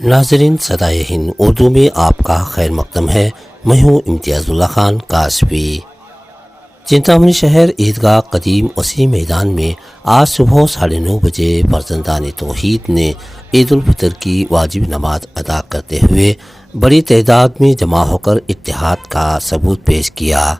ناظرین، صدائے ہند اردو میں آپ کا خیر مقدم ہے۔ میں ہوں امتیاز اللہ خان کاشفی۔ چنتامنی شہر عیدگاہ قدیم اسی میدان میں آج صبح 9:30 بجے فرزندان توحید نے عید الفطر کی واجب نماز ادا کرتے ہوئے بڑی تعداد میں جمع ہو کر اتحاد کا ثبوت پیش کیا۔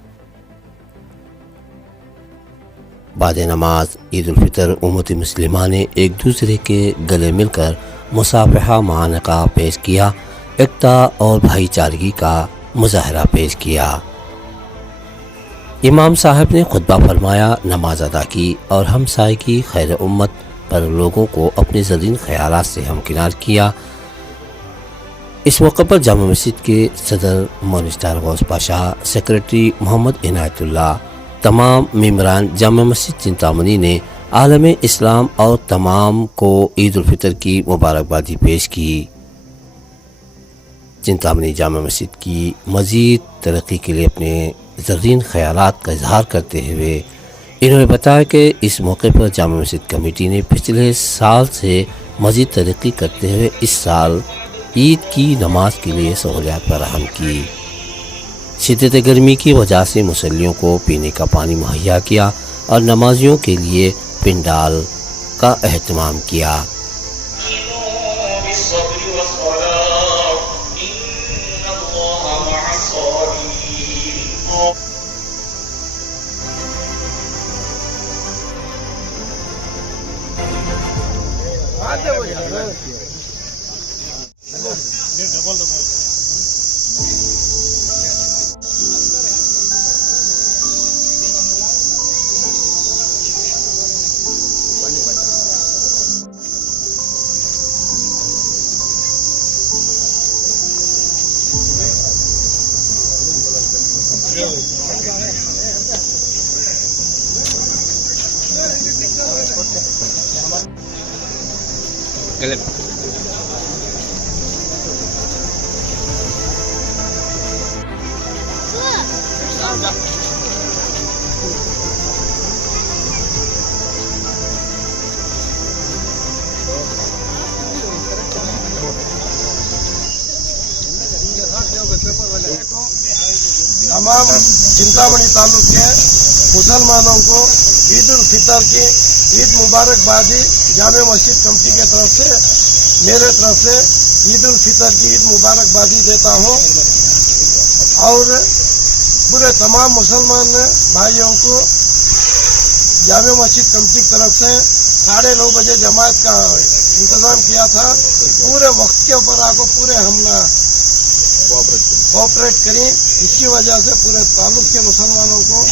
بعد نماز عید الفطر امت مسلمہ نے ایک دوسرے کے گلے مل کر مصافحہ معانقہ پیش کیا، ایکتا اور بھائی چارگی کا مظاہرہ پیش کیا۔ امام صاحب نے خطبہ فرمایا، نماز ادا کی اور ہمسائے کی خیر امت پر لوگوں کو اپنے زرین خیالات سے ہمکنار کیا۔ اس موقع پر جامع مسجد کے صدر مونسٹر غوث پاشا، سیکریٹری محمد عنایت اللہ، تمام ممبران جامع مسجد چنتامنی نے عالم اسلام اور تمام کو عید الفطر کی مبارکبادی پیش کی۔ چنتامنی جامع مسجد کی مزید ترقی کے لیے اپنے زرین خیالات کا اظہار کرتے ہوئے انہوں نے بتایا کہ اس موقع پر جامع مسجد کمیٹی نے پچھلے سال سے مزید ترقی کرتے ہوئے اس سال عید کی نماز کے لیے سہولیات فراہم کی۔ شدت گرمی کی وجہ سے مصلیوں کو پینے کا پانی مہیا کیا اور نمازیوں کے لیے پنڈال کا اہتمام کیا۔ تمام چنتامنی تعلق کے مسلمانوں کو عید الفطر کی عید مبارکبادی جامع مسجد کمیٹی کے طرف سے میرے طرف سے عید الفطر کی عید مبارکبادی دیتا ہوں اور پورے تمام مسلمان بھائیوں کو جامع مسجد کمیٹی کی طرف سے 9:30 بجے جماعت کا انتظام کیا تھا۔ پورے وقت کے اوپر آپ کو پورے ہم کوآپریٹ کریں، اس کی وجہ سے پورے تعلق کے مسلمانوں کو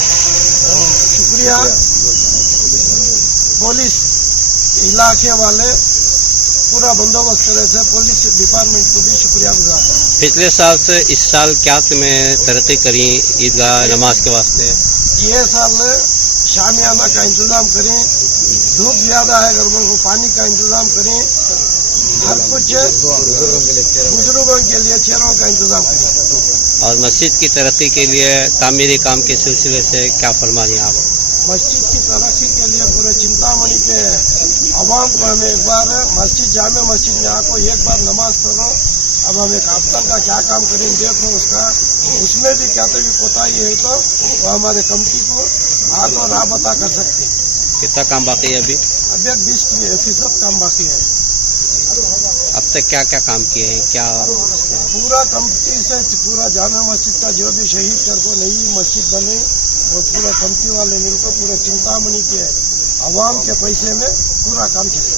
شکریہ۔ پولیس علاقے والے پورا بندوبست کرے سے پولیس ڈپارٹمنٹ کو بھی شکریہ گزار ہیں۔ پچھلے سال سے اس سال کیا تمہیں ترقی کری عیدگاہ نماز کے واسطے؟ یہ سال شامیانہ کا انتظام کریں، دھوپ زیادہ ہے گھروں کو پانی کا انتظام کریں، ہر کچھ بزرگوں کے لیے چیئروں کا انتظام کریں۔ اور مسجد کی ترقی کے لیے تعمیری کام کے سلسلے سے کیا فرمانی آپ؟ مسجد کی ترقی کے لیے پورے چنتامنی کے عوام کو ہمیں ایک بار مسجد جامع مسجد میں آ کو ایک بار نماز پڑھو، اب ہم ایک ہفتہ کا کیا کام کریں دیکھو اس میں بھی کیا بھی کوتاہی ہے تو وہ ہمارے کمیٹی کو آ تو رابطہ کر سکتے ہیں۔ کتنا کام باقی ہے ابھی ایک 20% کام باقی ہے۔ اب تک کیا کیا کام کیے ہیں؟ کیا پورا کمیٹی سے پورا جامع مسجد کا جو بھی شہید کر کو نئی مسجد بنے وہ پورا کمیٹی والے مل کر پورے چنتامنی کے عوام کے پیسے میں پورا کام چلے۔